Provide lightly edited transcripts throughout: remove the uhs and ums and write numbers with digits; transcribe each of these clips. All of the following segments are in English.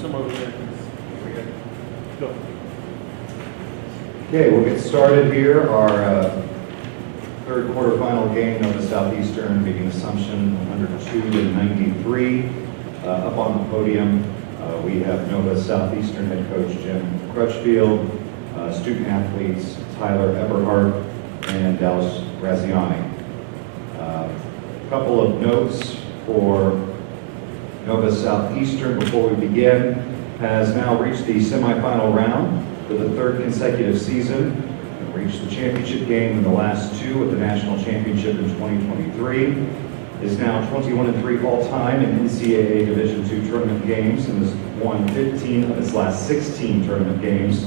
some over there. Go. Okay, we'll get started here. Our third quarterfinal game, Nova Southeastern beating Assumption 102-93. Up on the podium, we have Nova Southeastern head coach Jim Crutchfield, student athletes Tyler Eberhart and Dallas Graziani. A couple of notes for Nova Southeastern before we begin. Has now reached the semifinal round for the third consecutive season. And reached the championship game in the last two at the national championship in 2023. Is now 21-3 all-time in NCAA Division II tournament games and has won 15 of its last 16 tournament games.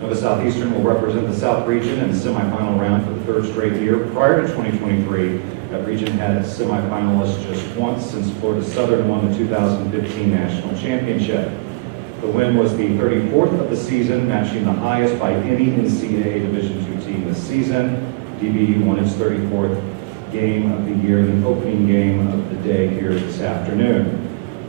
Nova Southeastern will represent the South region in the semifinal round for the third straight year. Prior to 2023, that region had its semifinalists just once since Florida Southern won the 2015 national championship. The win was the 34th of the season, matching the highest by any NCAA Division II team this season. DBU won its 34th game of the year, the opening game of the day here this afternoon.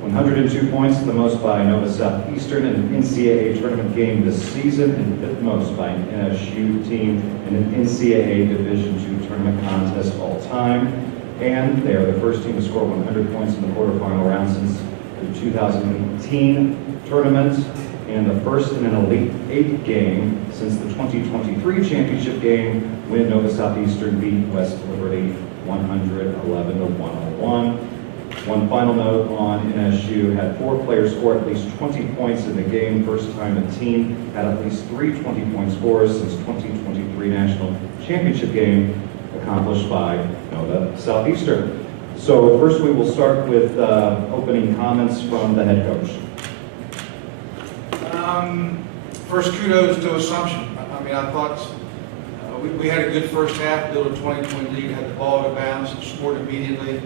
102 points, the most by Nova Southeastern in an NCAA tournament game this season, and fifth most by an NSU team in an NCAA Division II tournament contest all time. And they are the first team to score 100 points in the quarterfinal round since the 2018 tournament, and the first in an Elite Eight game since the 2023 championship game when Nova Southeastern beat West Liberty 111-101. One final note on NSU, had four players score at least 20 points in the game, first time a team had at least three 20-point scores since 2023 national championship game accomplished by Nova Southeastern. So first we will start with opening comments from the head coach. First, kudos to Assumption. I mean, I thought we had a good first half, built a 20-point lead, had the ball to bounce, scored immediately.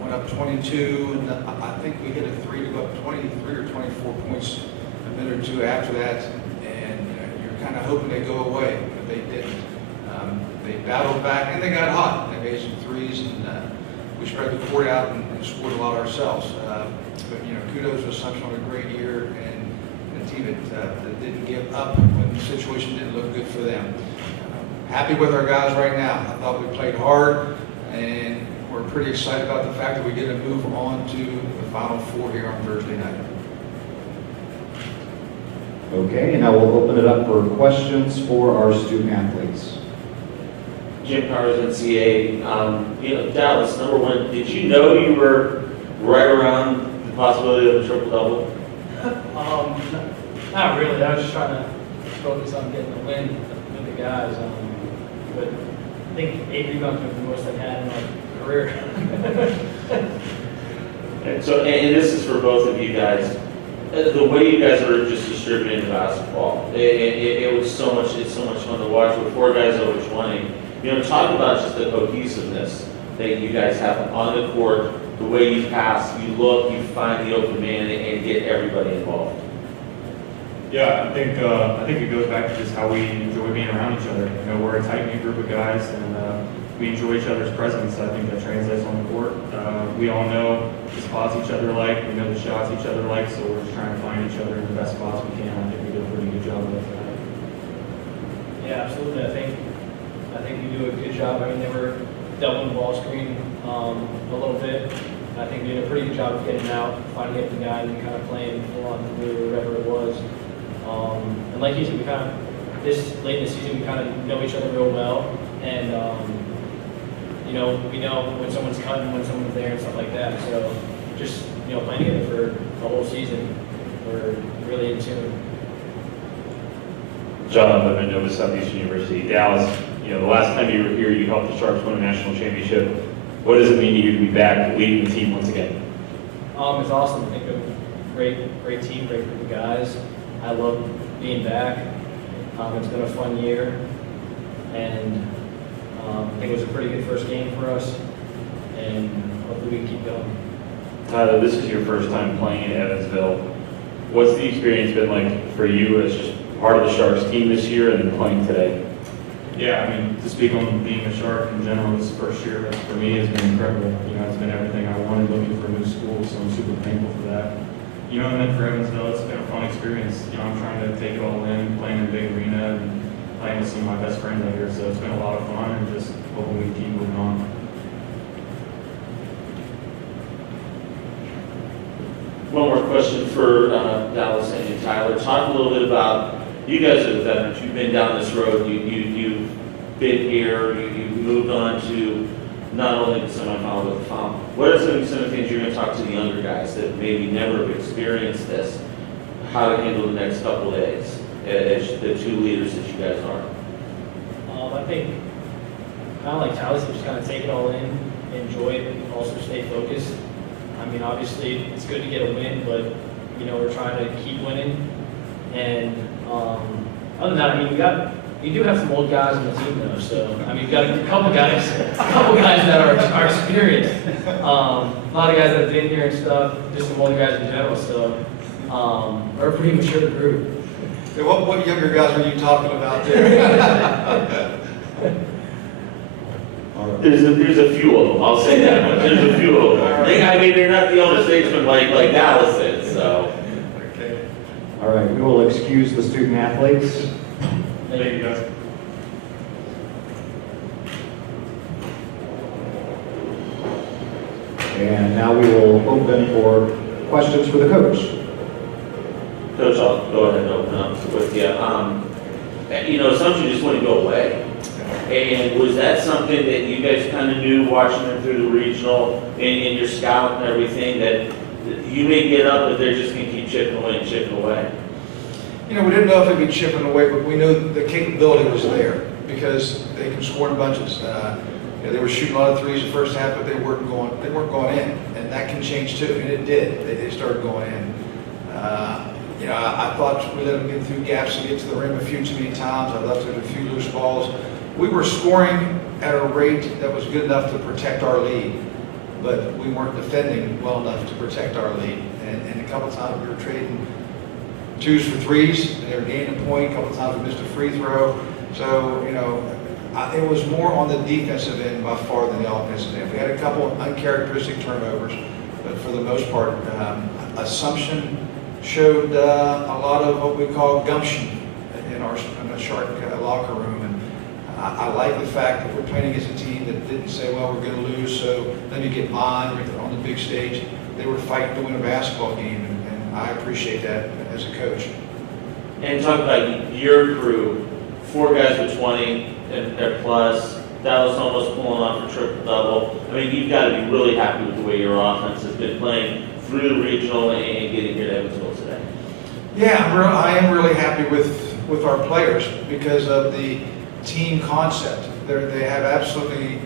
Went up 22, and I think we hit a three to go up 23 or 24 points a minute or two after that. And you're kind of hoping they go away, but they didn't. They battled back, and they got hot. They made some threes, and we spread the court out and scored a lot ourselves. But kudos to Assumption on a great year, and a team that didn't give up when the situation didn't look good for them. Happy with our guys right now. I thought we played hard, and we're pretty excited about the fact that we get to move on to the Final Four here on Thursday night. Okay, and now we'll open it up for questions for our student athletes. Jim Powers, NCAA. Dallas, number one, did you know you were right around the possibility of a triple-double? Not really. I was just trying to focus on getting the win with the guys. But I think 8 rebounds was the most I've had in my career. And this is for both of you guys. The way you guys are just distributing the basketball, it was so much. It's so much fun to watch with 4 guys over 20. Talk about just the cohesiveness that you guys have on the court. The way you pass, you look, you find the open man, and get everybody involved. Yeah, I think it goes back to just how we enjoy being around each other. We're a tight-knit group of guys, and we enjoy each other's presence. I think that translates on the court. We all know the spots each other like. We know the shots each other like, so we're just trying to find each other in the best spots we can. I think we do a pretty good job of that tonight. Yeah, absolutely. I think we do a good job. I mean, they were doubling the ball screen a little bit. I think we did a pretty good job of getting out, finding the guys, and kind of playing full on through whatever it was. And like you said, we kind of late in the season, we kind of know each other real well, and we know when someone's cutting, when someone's there, and stuff like that. So just playing together for the whole season, we're really in tune. John Levin, Nova Southeastern University. Dallas, the last time you were here, you helped the Sharks win a national championship. What does it mean to you to be back leading the team once again? It's awesome. I think a great team, great group of guys. I love being back. It's been a fun year, and I think it was a pretty good first game for us, and hopefully we can keep going. Tyler, this is your first time playing in Evansville. What's the experience been like for you as just part of the Sharks team this year and then playing today? Yeah, I mean, to speak on being a Shark in general, this first year for me has been incredible. It's been everything I wanted, looking for a new school, so I'm super thankful for that. you know, and then for Evansville, it's been a fun experience. You know, I'm trying to take it all in, playing in a big arena and playing with some of my best friends out here. So it's been a lot of fun, and just hoping we keep moving on. One more question for Dallas and Tyler. Talk a little bit about, you guys are the veterans, you've been down this road, you've been here, you moved on to not only the semifinal, but the final. What are some of the things you're going to talk to the younger guys that maybe never have experienced this, how to handle the next couple of days as the two leaders that you guys are? I think, kind of like Tyler said, just kind of take it all in, enjoy it, and also stay focused. I mean, obviously, it's good to get a win, but, you know, we're trying to keep winning. And other than that, I mean, we do have some old guys on the team, though. So, I mean, we've got a couple guys that are experienced. A lot of guys that have been here and stuff, just some older guys in general. So, we're a pretty mature group. Yeah, what younger guys are you talking about there? There's a few of them, I'll say that much. There's a few of them. I mean, they're not the older statesmen like Dallas is, so. Okay. All right, we will excuse the student athletes. Thank you, guys. And now we will open for questions for the coach. Coach, I'll go ahead and open up with you. You know, Assumption just wouldn't go away. And was that something that you guys kind of knew watching them through the regional and your scout and everything, that you may get up, but they're just going to keep chipping away and chipping away? You know, we didn't know if they'd be chipping away, but we knew the capability was there because they can score in bunches. You know, they were shooting a lot of threes the first half, but they weren't going in, and that can change too, and it did. They started going in. You know, I thought we let them get through gaps and get to the rim a few too many times. I left there a few loose balls. We were scoring at a rate that was good enough to protect our lead, but we weren't defending well enough to protect our lead. And a couple of times we were trading twos for threes, and they were gaining a point. A couple of times we missed a free throw. So, you know, it was more on the defensive end by far than the offensive end. We had a couple of uncharacteristic turnovers, but for the most part, Assumption showed a lot of what we call gumption in the Shark locker room. And I like the fact that we're playing against a team that didn't say, well, we're going to lose, so let me get mine on the big stage. They were fighting to win a basketball game, and I appreciate that as a coach. And talk about your crew, 4 guys with 20 and plus, Dallas almost pulling on for triple-double. I mean, you've got to be really happy with the way your offense has been playing through the regional and getting here to Evansville today. Yeah, I am really happy with our players because of the team concept. They have absolutely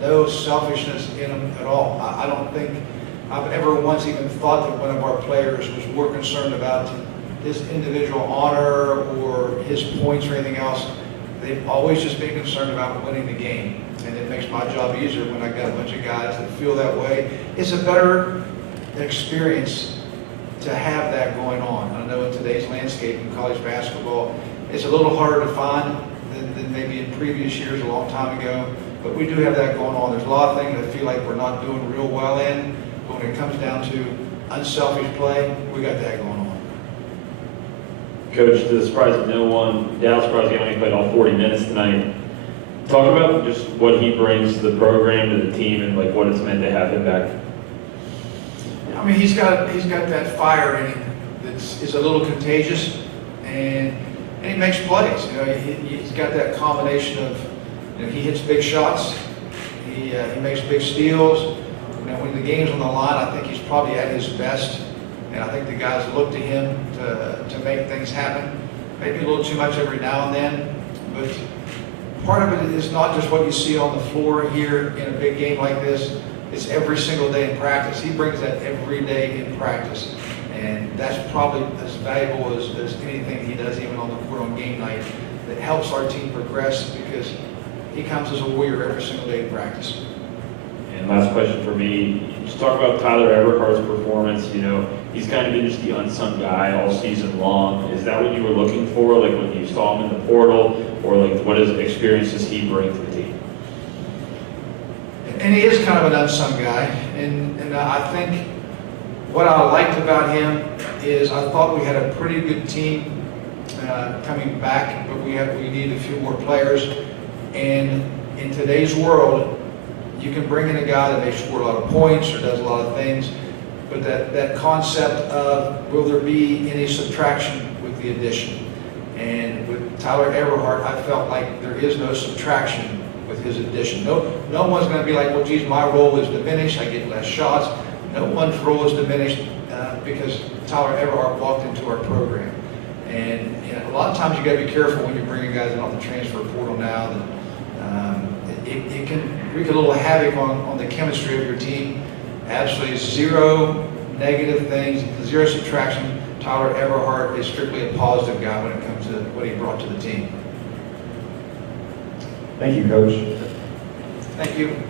no selfishness in them at all. I don't think I've ever once even thought that one of our players was more concerned about his individual honor or his points or anything else. They've always just been concerned about winning the game. And it makes my job easier when I got a bunch of guys that feel that way. It's a better experience to have that going on. I know in today's landscape in college basketball, it's a little harder to find than maybe in previous years, a long time ago. But we do have that going on. There's a lot of things I feel like we're not doing real well in. But when it comes down to unselfish play, we got that going on. Coach, to the surprise of no one, Dallas surprised he only played all 40 minutes tonight. Talk about just what he brings to the program, to the team, and like what it's meant to have him back. I mean, he's got that fire in him that is a little contagious, and he makes plays. You know, he's got that combination of, you know, he hits big shots, he makes big steals. You know, when the game's on the line, I think he's probably at his best, and I think the guys look to him to make things happen. Maybe a little too much every now and then, but part of it is not just what you see on the floor here in a big game like this. It's every single day in practice. He brings that every day in practice. And that's probably as valuable as anything he does even on the court on game night that helps our team progress because he comes as a warrior every single day in practice. And last question for me, just talk about Tyler Eberhart's performance. You know, he's kind of been just the unsung guy all season long. Is that what you were looking for, like when you saw him in the portal, or like what experiences he bring to the team? And he is kind of an unsung guy, and I think What I liked about him is I thought we had a pretty good team coming back, but we needed a few more players. And in today's world, you can bring in a guy that may score a lot of points or does a lot of things, but that concept of will there be any subtraction with the addition? And with Tyler Eberhart, I felt like there is no subtraction with his addition. No one's going to be like, well, geez, my role is diminished, I get less shots. No one's role is diminished because Tyler Eberhart walked into our program. And a lot of times you got to be careful when you're bringing guys in off the transfer portal now. That it can wreak a little havoc on the chemistry of your team. Absolutely zero negative things, zero subtraction. Tyler Eberhart is strictly a positive guy when it comes to what he brought to the team. Thank you, Coach. Thank you.